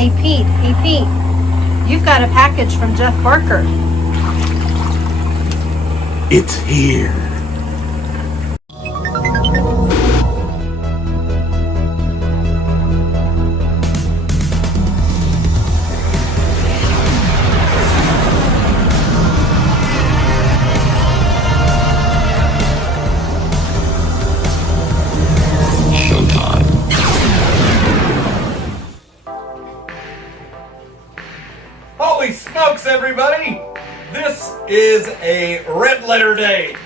Hey Pete, you've got a package from Jeff Barker. It's here. Holy smokes, everybody! This is a red letter day.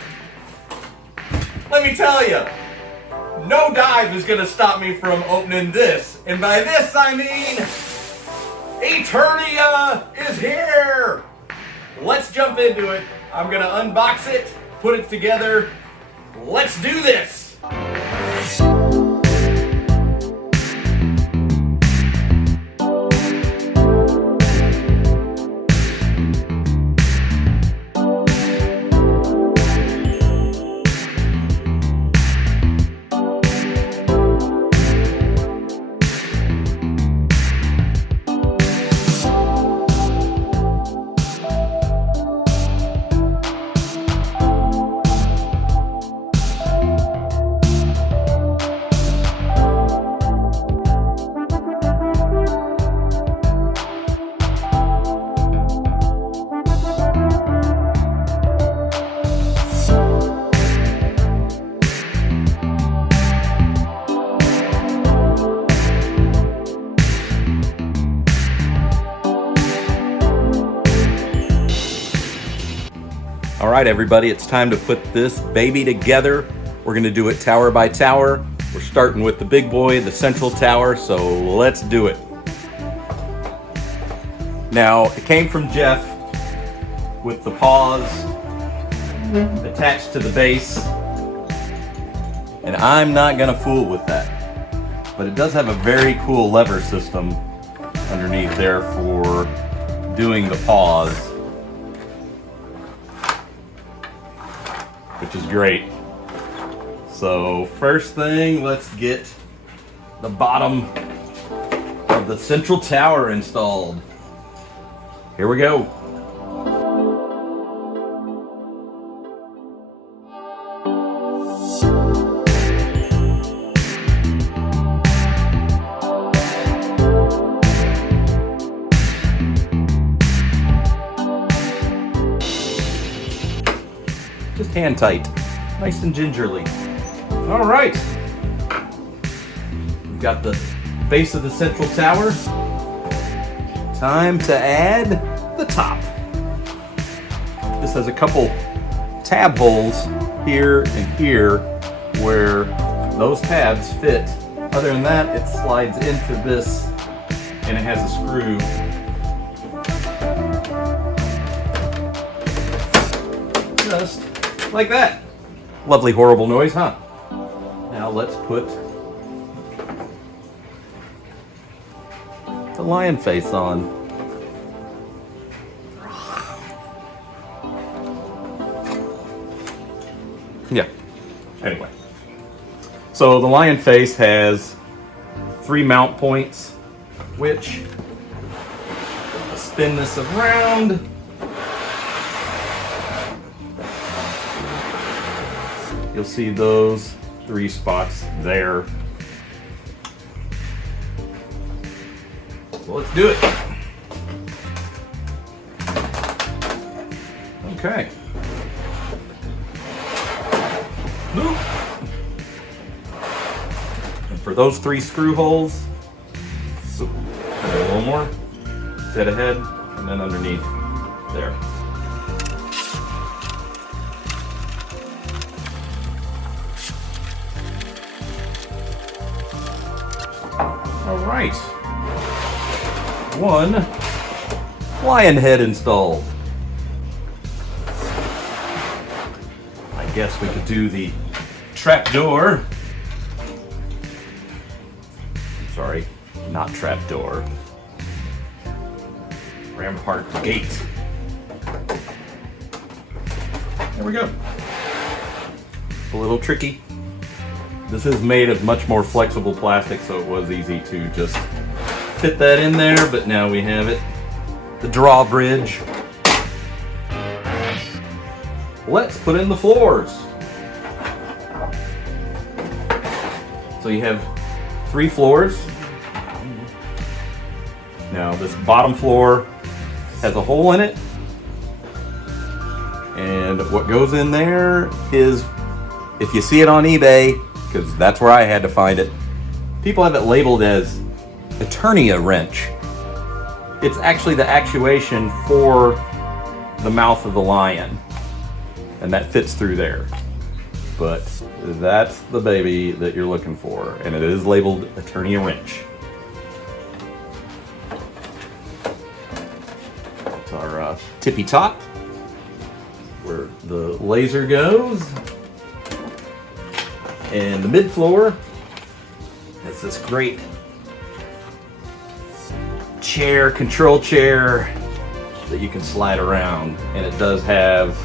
Let me tell you, no dive is gonna stop me from opening this. And by this, I mean, Eternia is here! Let's jump into it. I'm gonna unbox it, put it together. Let's do this! All right, everybody, it's time to put this baby together. We're gonna do it tower by tower. We're starting with the big boy, the central tower, so let's do it. Now, it came from Jeff with the paws attached to the base, and I'm not gonna fool with that. But it does have a very cool lever system underneath there for doing the paws, which is great. So first thing, let's get the bottom of the central tower installed. Here we go. Just hand tight, nice and gingerly. All right, we've got the base of the central tower. Time to add the top. This has a couple tab holes here and here where those tabs fit. Other than that, it slides into this and it has a screw. Just like that. Lovely, horrible noise, huh? Now let's put the lion face on. Yeah, anyway. So the lion face has 3 mount points, which, I'll spin this around. You'll see those 3 spots there. Well, let's do it. Okay. Boop. And for those 3 screw holes, a little more, dead ahead, and then underneath there. All right, 1 lion head installed. I guess we could do the trapdoor. Sorry, not trapdoor. Rampart gate. There we go. A little tricky. This is made of much more flexible plastic, so it was easy to just fit that in there, but now we have it. The drawbridge. Let's put in the floors. So you have 3 floors. Now this bottom floor has a hole in it. And what goes in there is, if you see it on eBay, because that's where I had to find it, people have it labeled as Eternia wrench. It's actually the actuation for the mouth of the lion, and that fits through there. But that's the baby that you're looking for, and it is labeled Eternia wrench. It's our tippy top, where the laser goes. And the mid floor has this great chair, control chair that you can slide around, and it does have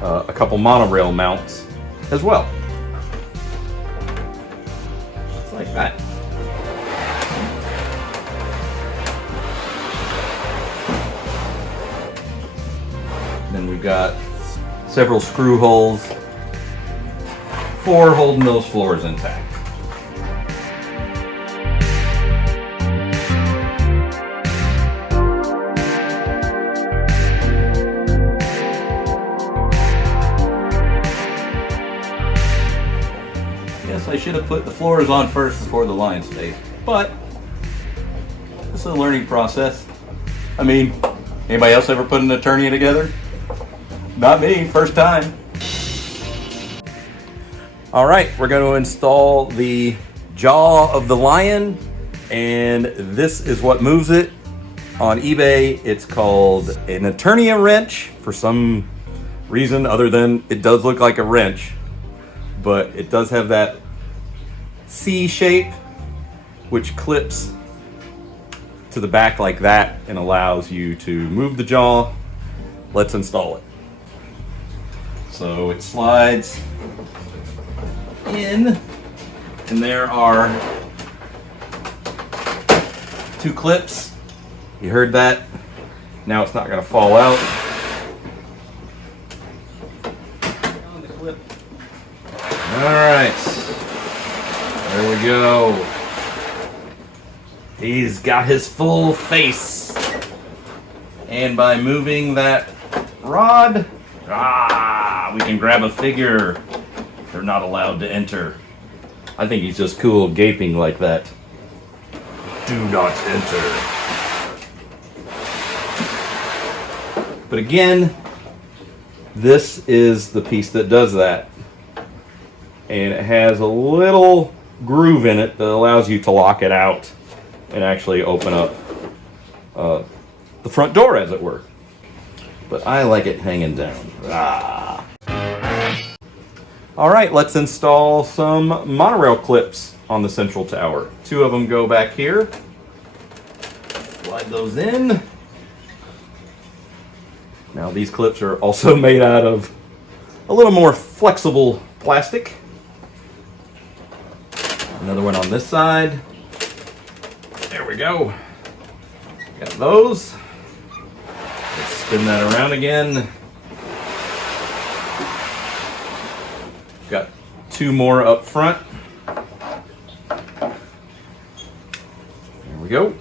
a couple monorail mounts as well. Just like that. Then we've got several screw holes for holding those floors intact. Yes, I should have put the floors on first before the line space, but this is a learning process. I mean, anybody else ever put an Eternia together? Not me, first time. All right, we're going to install the jaw of the lion, and this is what moves it. On eBay, it's called an Eternia wrench for some reason other than it does look like a wrench, but it does have that C shape, which clips to the back like that and allows you to move the jaw. Let's install it. So it slides in, and there are 2 clips. You heard that? Now it's not going to fall out. On the clip. All right, there we go. He's got his full face, and by moving that rod, we can grab a figure. They're not allowed to enter. I think he's just cool gaping like that. Do not enter. But again, this is the piece that does that. And it has a little groove in it that allows you to lock it out and actually open up the front door, as it were. But I like it hanging down. All right, let's install some monorail clips on the central tower. 2 of them go back here. Slide those in. Now these clips are also made out of a little more flexible plastic. Another one on this side. There we go. Got those. Let's spin that around again. Got 2 more up front. There we go.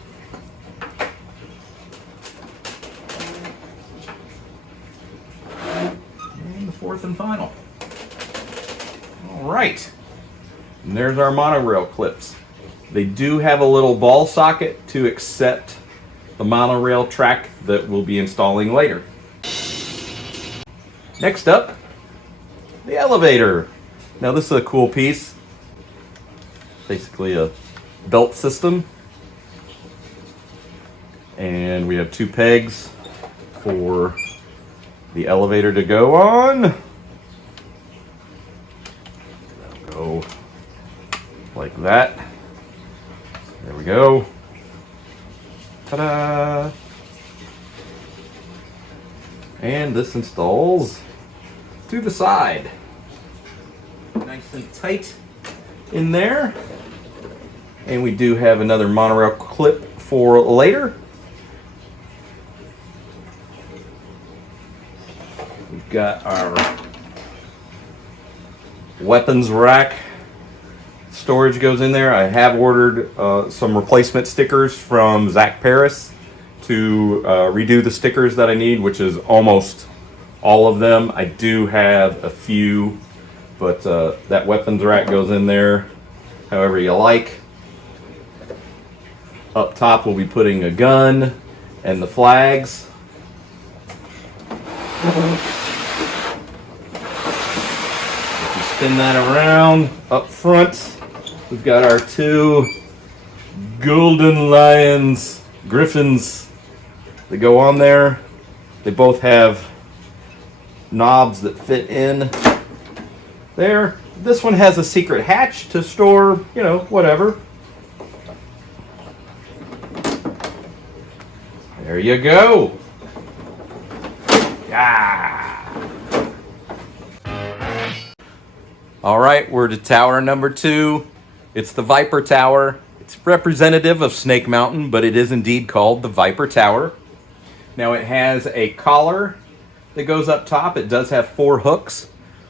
And the 4th and final. All right. And there's our monorail clips. They do have a little ball socket to accept the monorail track that we'll be installing later. Next up, the elevator. Now this is a cool piece. Basically a belt system. And we have 2 pegs for the elevator to go on. That'll go like that. There we go. Ta-da! And this installs to the side. Nice and tight in there. And we do have another monorail clip for later. We've got our weapons rack. Storage goes in there. I have ordered some replacement stickers from Zach Paris to redo the stickers that I need, which is almost all of them. I do have a few, but that weapons rack goes in there however you like. Up top we'll be putting a gun and the flags. If you spin that around, up front we've got our two golden lions, griffins, that go on there. They both have knobs that fit in there. This one has a secret hatch to store, you know, whatever. There you go. Yeah. All right, we're to tower number 2. It's the Viper Tower. It's representative of Snake Mountain, but it is indeed called the Viper Tower. Now it has a collar that goes up top. It does have 4 hooks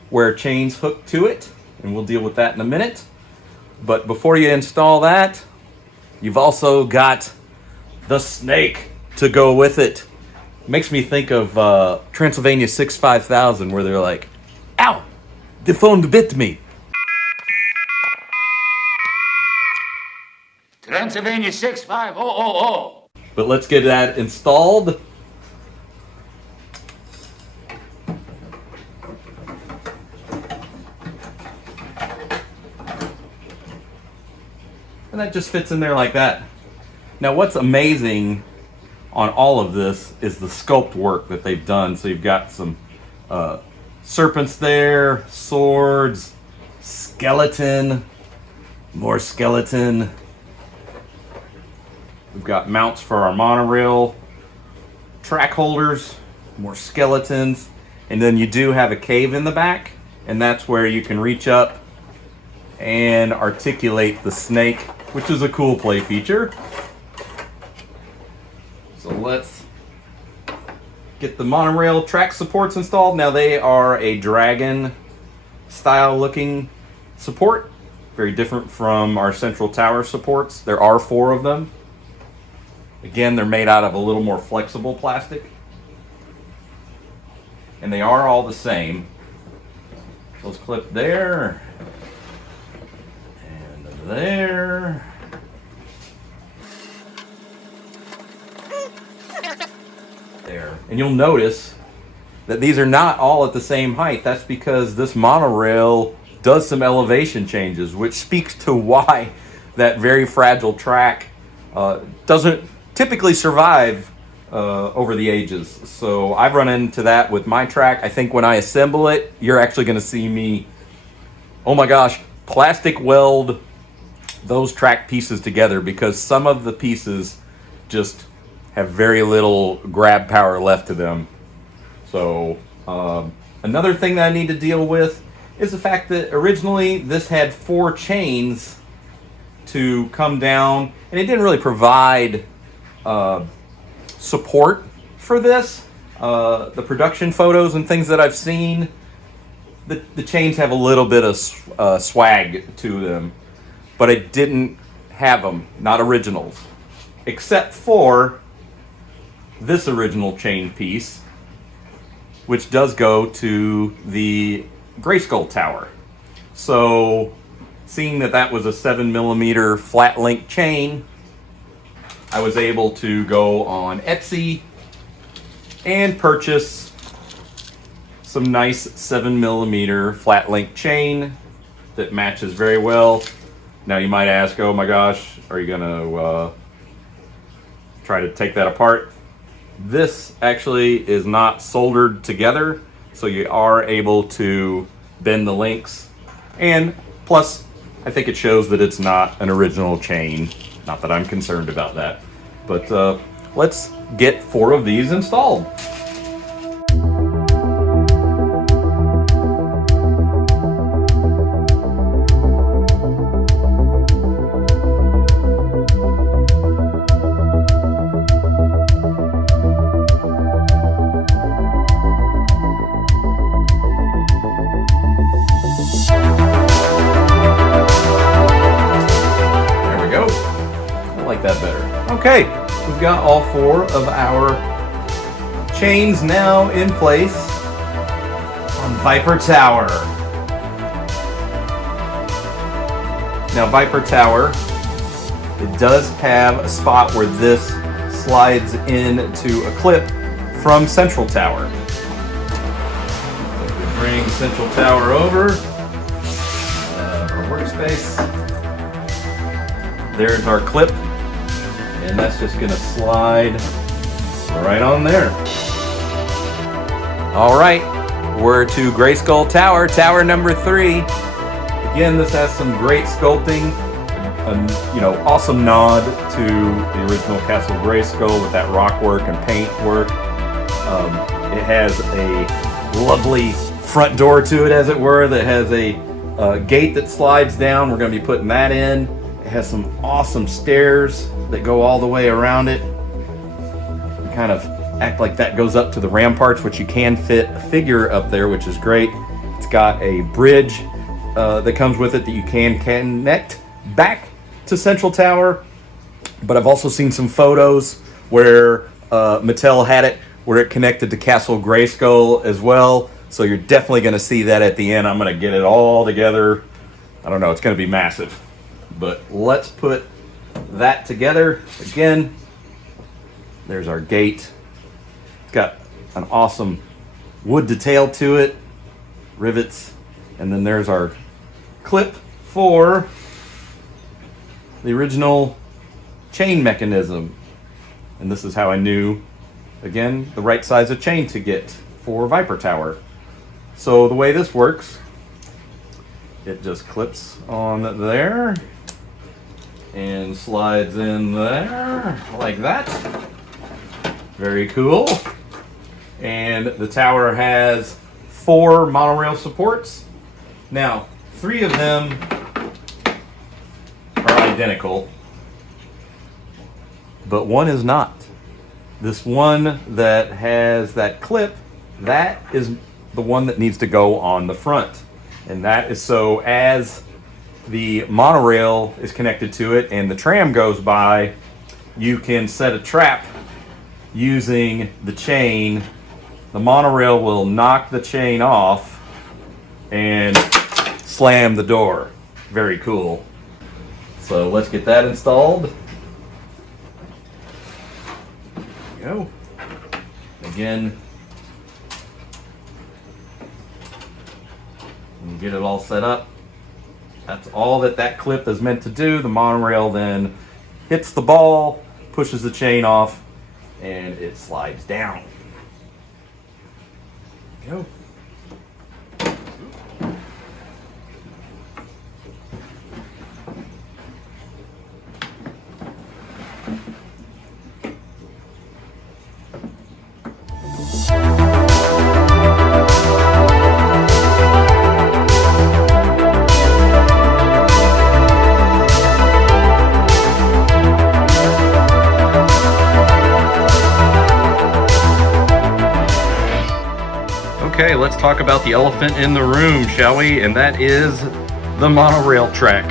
where chains hook to it, and we'll deal with that in a minute. But before you install that, you've also got the snake to go with it. Makes me think of Transylvania 65000, where they're like, ow, the phone bit me. Transylvania 65000. But let's get that installed. And that just fits in there like that. Now what's amazing on all of this is the sculpt work that they've done. So you've got some serpents there, swords, skeleton, more skeleton. We've got mounts for our monorail, track holders, more skeletons, and then you do have a cave in the back, and that's where you can reach up and articulate the snake, which is a cool play feature. So let's get the monorail track supports installed. Now they are a dragon style looking support, very different from our central tower supports. There are 4 of them. Again, they're made out of a little more flexible plastic, and they are all the same. Those clip there and there. There. And you'll notice that these are not all at the same height. That's because this monorail does some elevation changes, which speaks to why that very fragile track doesn't typically survive over the ages. So I've run into that with my track. I think when I assemble it, you're actually going to see me, oh my gosh, plastic weld those track pieces together, because some of the pieces just have very little grab power left to them. So another thing that I need to deal with is the fact that originally this had 4 chains to come down, and it didn't really provide support for this. The production photos and things that I've seen, the chains have a little bit of swag to them, but I didn't have them, not originals, except for this original chain piece, which does go to the Grayskull Tower. So seeing that that was a 7mm flat link chain, I was able to go on Etsy and purchase some nice 7mm flat link chain that matches very well. Now you might ask, oh my gosh, are you gonna try to take that apart? This actually is not soldered together, so you are able to bend the links. And plus, I think it shows that it's not an original chain. Not that I'm concerned about that. But let's get 4 of these installed. like that better. Okay, we've got all 4 of our chains now in place on Viper Tower. Now Viper Tower, it does have a spot where this slides into a clip from Central Tower. So we bring Central Tower over, our workspace. There's our clip, and that's just gonna slide right on there. All right, we're to Gray Skull Tower, tower number 3. Again, this has some great sculpting, awesome nod to the original Castle Grayskull with that rock work and paint work. It has a lovely front door to it, as it were, that has a gate that slides down. We're going to be putting that in. It has some awesome stairs that go all the way around it. Kind of act like that goes up to the ramparts, which you can fit a figure up there, which is great. It's got a bridge that comes with it that you can connect back to Central Tower. But I've also seen some photos where Mattel had it where it connected to Castle Grayskull as well. So you're definitely going to see that at the end. I'm going to get it all together. I don't know, it's going to be massive. But let's put that together. Again, there's our gate. It's got an awesome wood detail to it, rivets, and then there's our clip for the original chain mechanism. And this is how I knew, again, the right size of chain to get for Viper Tower. So the way this works, it just clips on there and slides in there like that. Very cool. And the tower has 4 monorail supports. Now, 3 of them are identical, but one is not. This one that has that clip, that is the one that needs to go on the front. And that is so as the monorail is connected to it and the tram goes by, you can set a trap using the chain. The monorail will knock the chain off and slam the door. Very cool. So let's get that installed. There we go. Again, and get it all set up. That's all that clip is meant to do. The monorail then hits the ball, pushes the chain off, and it slides down. There we go. Okay, let's talk about the elephant in the room, shall we? And that is the monorail track.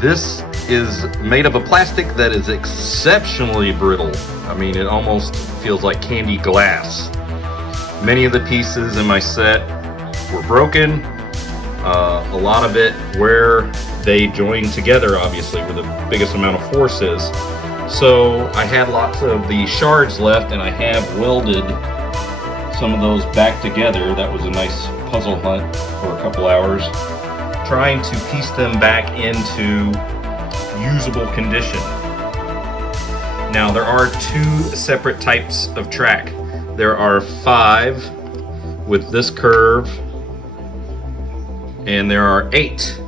This is made of a plastic that is exceptionally brittle. I mean, it almost feels like candy glass. Many of the pieces in my set were broken. A lot of it where they joined together, obviously, where the biggest amount of force is. So I had lots of the shards left, and I have welded some of those back together. That was a nice puzzle hunt for a couple hours, trying to piece them back into usable condition. Now, there are 2 separate types of track. There are 5 with this curve, and there are 8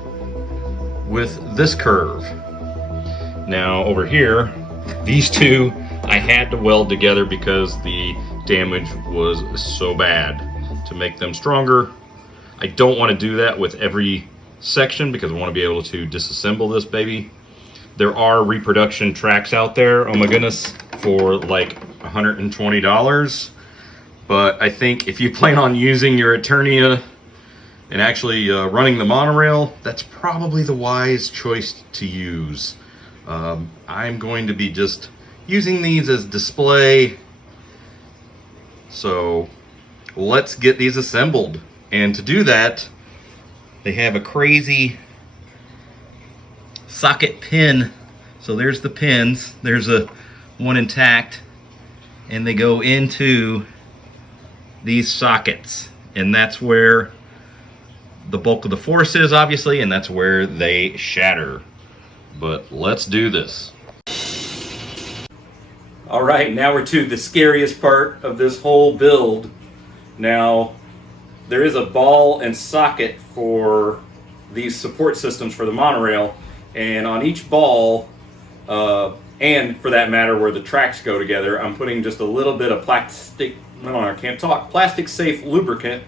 with this curve. Now, over here, these 2 I had to weld together because the damage was so bad. To make them stronger, I don't want to do that with every section because I want to be able to disassemble this baby. There are reproduction tracks out there, oh my goodness, for like $120. But I think if you plan on using your Eternia and actually running the monorail, that's probably the wise choice to use. I'm going to be just using these as display. So let's get these assembled. And to do that, they have a crazy socket pin. So there's the pins. There's one intact, and they go into these sockets, and that's where the bulk of the force is, obviously, and that's where they shatter. But let's do this. All right, now we're to the scariest part of this whole build. Now, there is a ball and socket for these support systems for the monorail, and on each ball, and for that matter where the tracks go together, I'm putting just a little bit of plastic safe lubricant,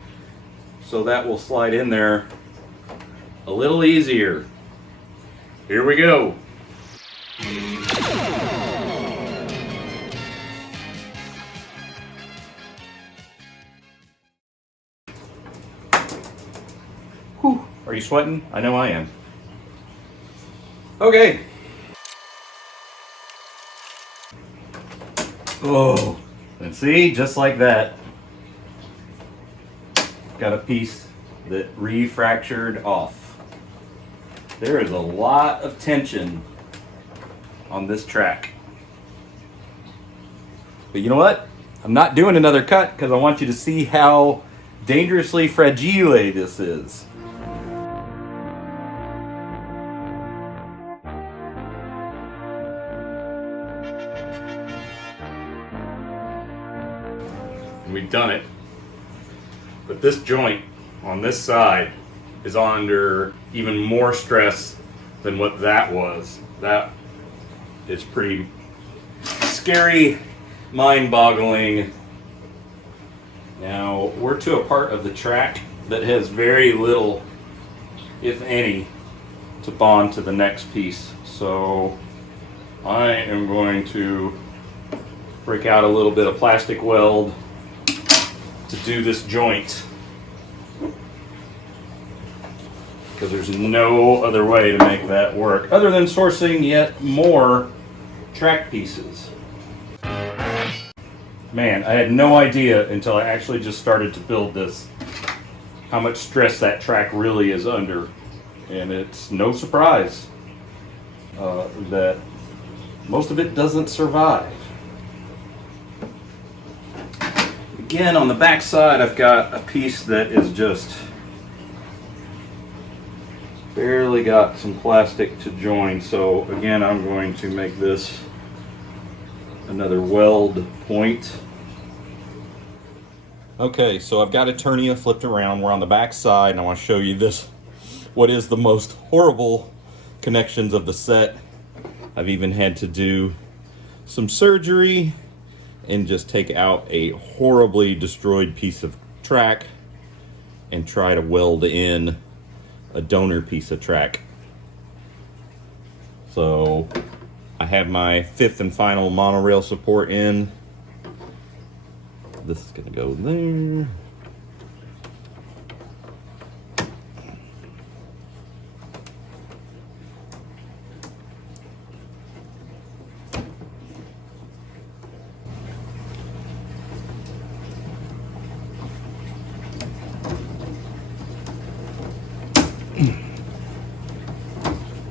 so that will slide in there a little easier. Here we go. Whew. Are you sweating? I know I am. Okay. Oh, and see, just like that, got a piece that refractured off. There is a lot of tension on this track. But you know what? I'm not doing another cut because I want you to see how dangerously fragile this is. We've done it, but this joint on this side is under even more stress than what that was. That is pretty scary, mind-boggling. Now we're to a part of the track that has very little, if any, to bond to the next piece. So I am going to break out a little bit of plastic weld to do this joint, because there's no other way to make that work other than sourcing yet more track pieces. Man, I had no idea until I actually just started to build this how much stress that track really is under, and it's no surprise that most of it doesn't survive. Again, on the back side, I've got a piece that is just barely got some plastic to join. So again, I'm going to make this another weld point. Okay, so I've got Eternia flipped around. We're on the back side, and I want to show you this, what is the most horrible connections of the set. I've even had to do some surgery and just take out a horribly destroyed piece of track and try to weld in a donor piece of track. So I have my fifth and final monorail support in. This is gonna go there.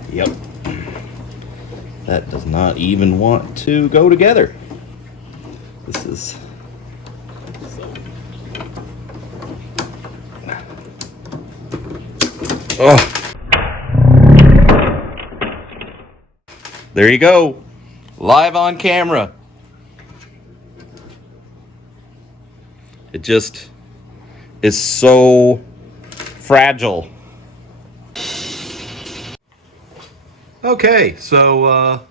Yep. That does not even want to go together. This is so. Oh. There you go. Live on camera. It just is so fragile. Okay, so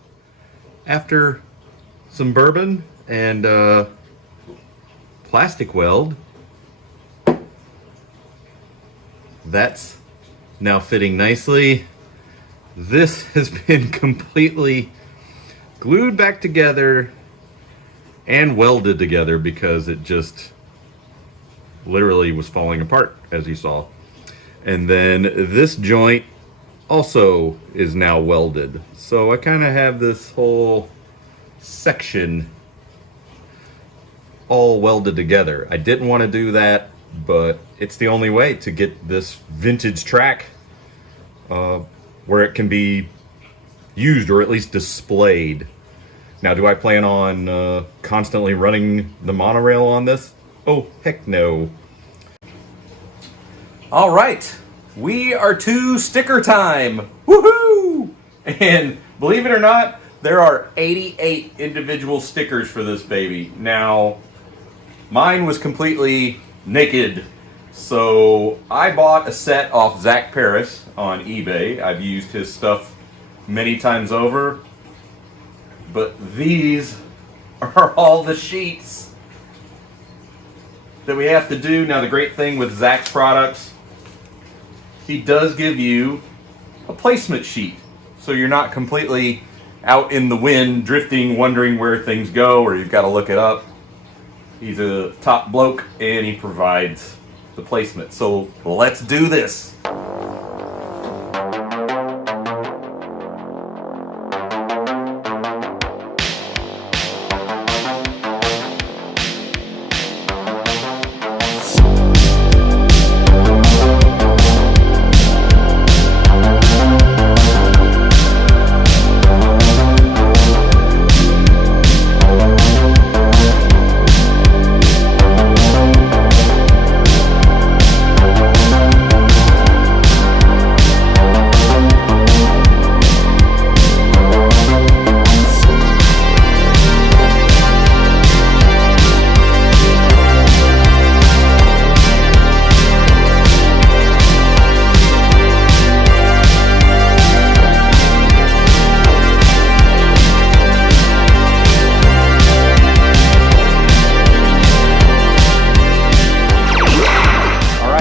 after some bourbon and plastic weld, that's now fitting nicely. This has been completely glued back together and welded together because it just literally was falling apart, as you saw. And then this joint also is now welded. So I kind of have this whole section all welded together. I didn't want to do that, but it's the only way to get this vintage track where it can be used or at least displayed. Now, do I plan on constantly running the monorail on this? Oh, heck no. All right, we are to sticker time. Woohoo! And believe it or not, there are 88 individual stickers for this baby. Now, mine was completely naked. So I bought a set off Zach Paris on eBay. I've used his stuff many times over. But these are all the sheets that we have to do. Now, the great thing with Zach's products, he does give you a placement sheet. So you're not completely out in the wind, drifting, wondering where things go, or you've got to look it up. He's a top bloke, and he provides the placement. So let's do this.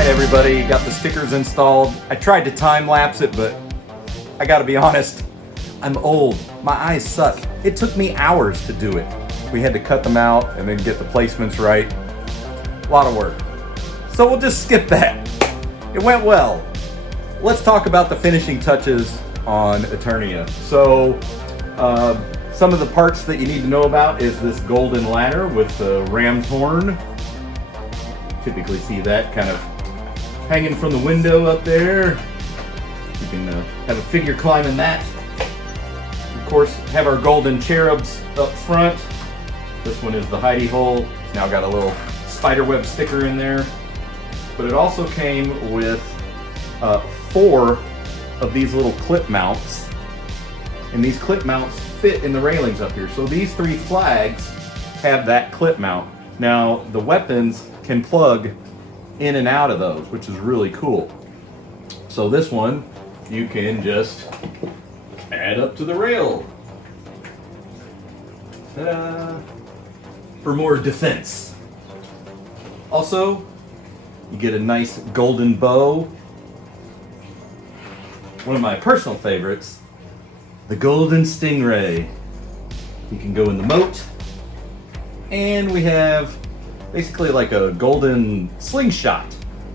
Everybody got the stickers installed. I tried to time lapse it, but I gotta be honest, I'm old. My eyes suck. It took me hours to do it. We had to cut them out and then get the placements right. A lot of work. So we'll just skip that. It went well. Let's talk about the finishing touches on Eternia. So some of the parts that you need to know about is this golden ladder with the ram's horn. Typically see that kind of hanging from the window up there. You can have a figure climbing that. Of course, have our golden cherubs up front. This one is the hidey hole. It's now got a little spiderweb sticker in there. But it also came with 4 of these little clip mounts. And these clip mounts fit in the railings up here. So these 3 flags have that clip mount. Now, the weapons can plug in and out of those, which is really cool. So this one, you can just add up to the rail. Ta-da! For more defense. Also, you get a nice golden bow. One of my personal favorites, the golden stingray. You can go in the moat. And we have basically like a golden slingshot.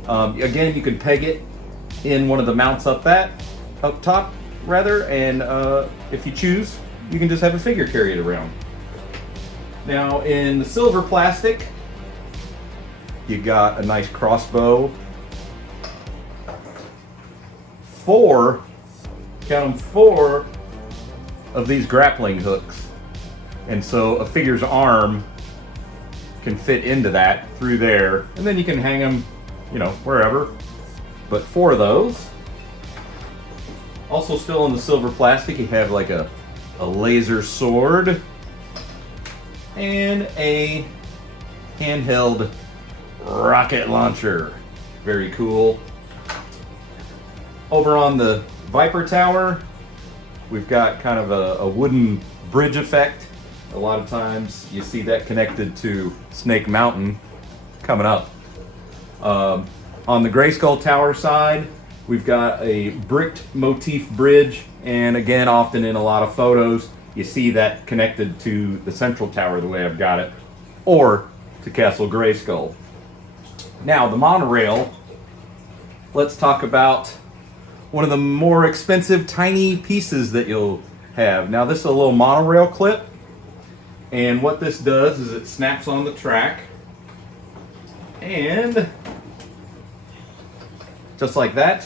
Again, you can peg it in one of the mounts up top, and if you choose, you can just have a figure carry it around. Now, in the silver plastic, you got a nice crossbow. 4, count them, 4 of these grappling hooks. And so a figure's arm can fit into that through there, and then you can hang them, wherever. But 4 of those. Also, still in the silver plastic, you have like a laser sword and a handheld rocket launcher. Very cool. Over on the Viper Tower, we've got kind of a wooden bridge effect. A lot of times you see that connected to Snake Mountain coming up. On the Grayskull Tower side, we've got a bricked motif bridge, and again, often in a lot of photos, you see that connected to the central tower the way I've got it, or to Castle Grayskull. Now, the monorail, let's talk about one of the more expensive tiny pieces that you'll have. Now this is a little monorail clip, and what this does is it snaps on the track, and just like that,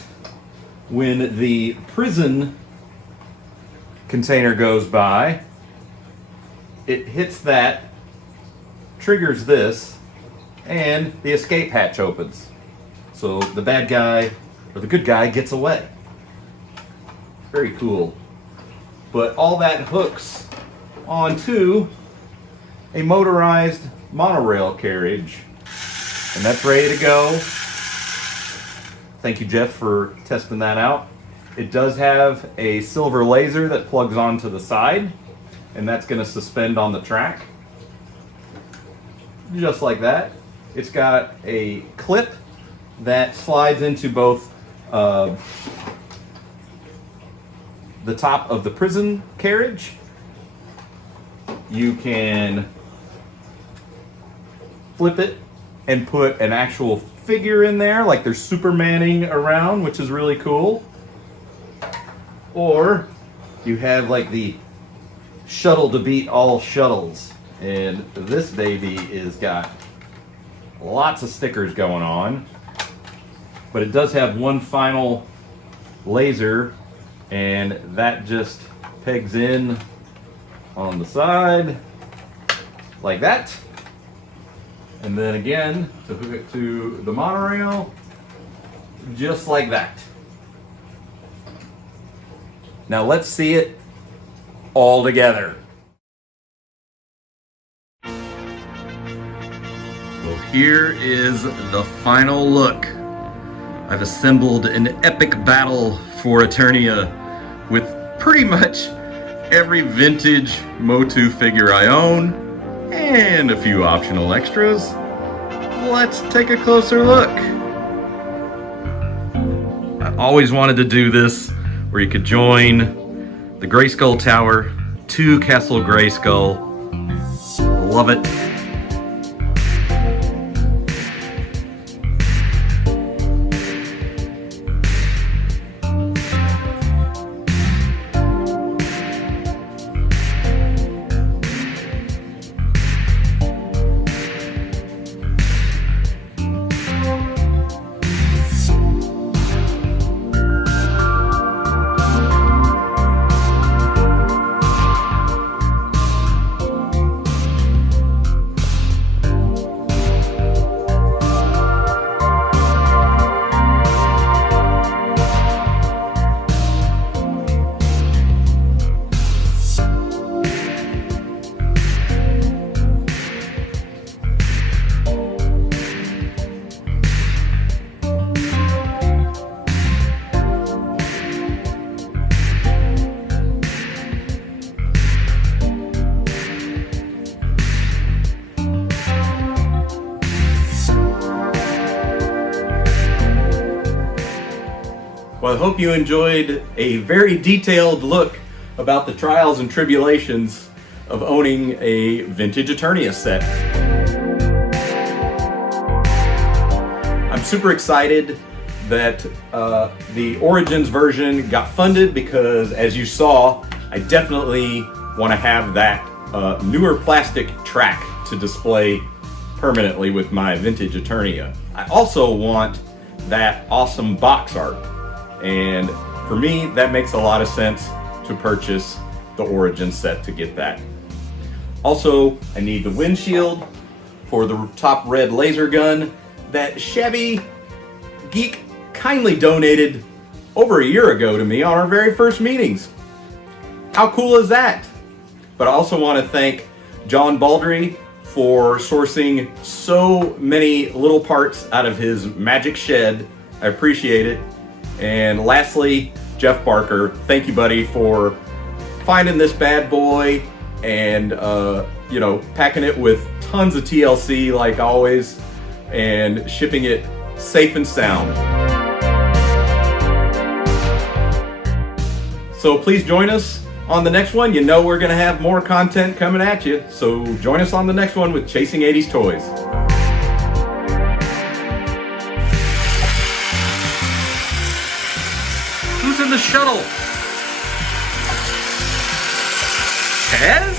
when the prison container goes by, it hits that, triggers this, and the escape hatch opens. So the bad guy, or the good guy, gets away. Very cool. But all that hooks onto a motorized monorail carriage. And that's ready to go. Thank you, Jeff, for testing that out. It does have a silver laser that plugs onto the side, and that's going to suspend on the track. Just like that. It's got a clip that slides into both the top of the prison carriage. You can flip it and put an actual figure in there, like they're Supermaning around, which is really cool. Or you have like the shuttle to beat all shuttles. And this baby is got lots of stickers going on. But it does have one final laser, and that just pegs in on the side like that. And then again, to hook it to the monorail, just like that. Now let's see it all together. Well, here is the final look. I've assembled an epic battle for Eternia with pretty much every vintage MOTU figure I own, and a few optional extras. Let's take a closer look. I always wanted to do this, where you could join the Grayskull Tower to Castle Grayskull. Love it. Well, I hope you enjoyed a very detailed look about the trials and tribulations of owning a vintage Eternia set. I'm super excited that the Origins version got funded, because as you saw, I definitely want to have that newer plastic track to display permanently with my vintage Eternia. I also want that awesome box art. And for me, that makes a lot of sense to purchase the Origin set to get that. Also, I need the windshield for the top red laser gun that Shabby Geek kindly donated over a year ago to me on our very first meetings. How cool is that? But I also want to thank John Baldry for sourcing so many little parts out of his magic shed. I appreciate it. And lastly, Jeff Barker, thank you, buddy, for finding this bad boy and packing it with tons of TLC like always, and shipping it safe and sound. So please join us on the next one. You know we're going to have more content coming at you, so join us on the next one with Chasing 80s Toys. Who's in the shuttle? Ted?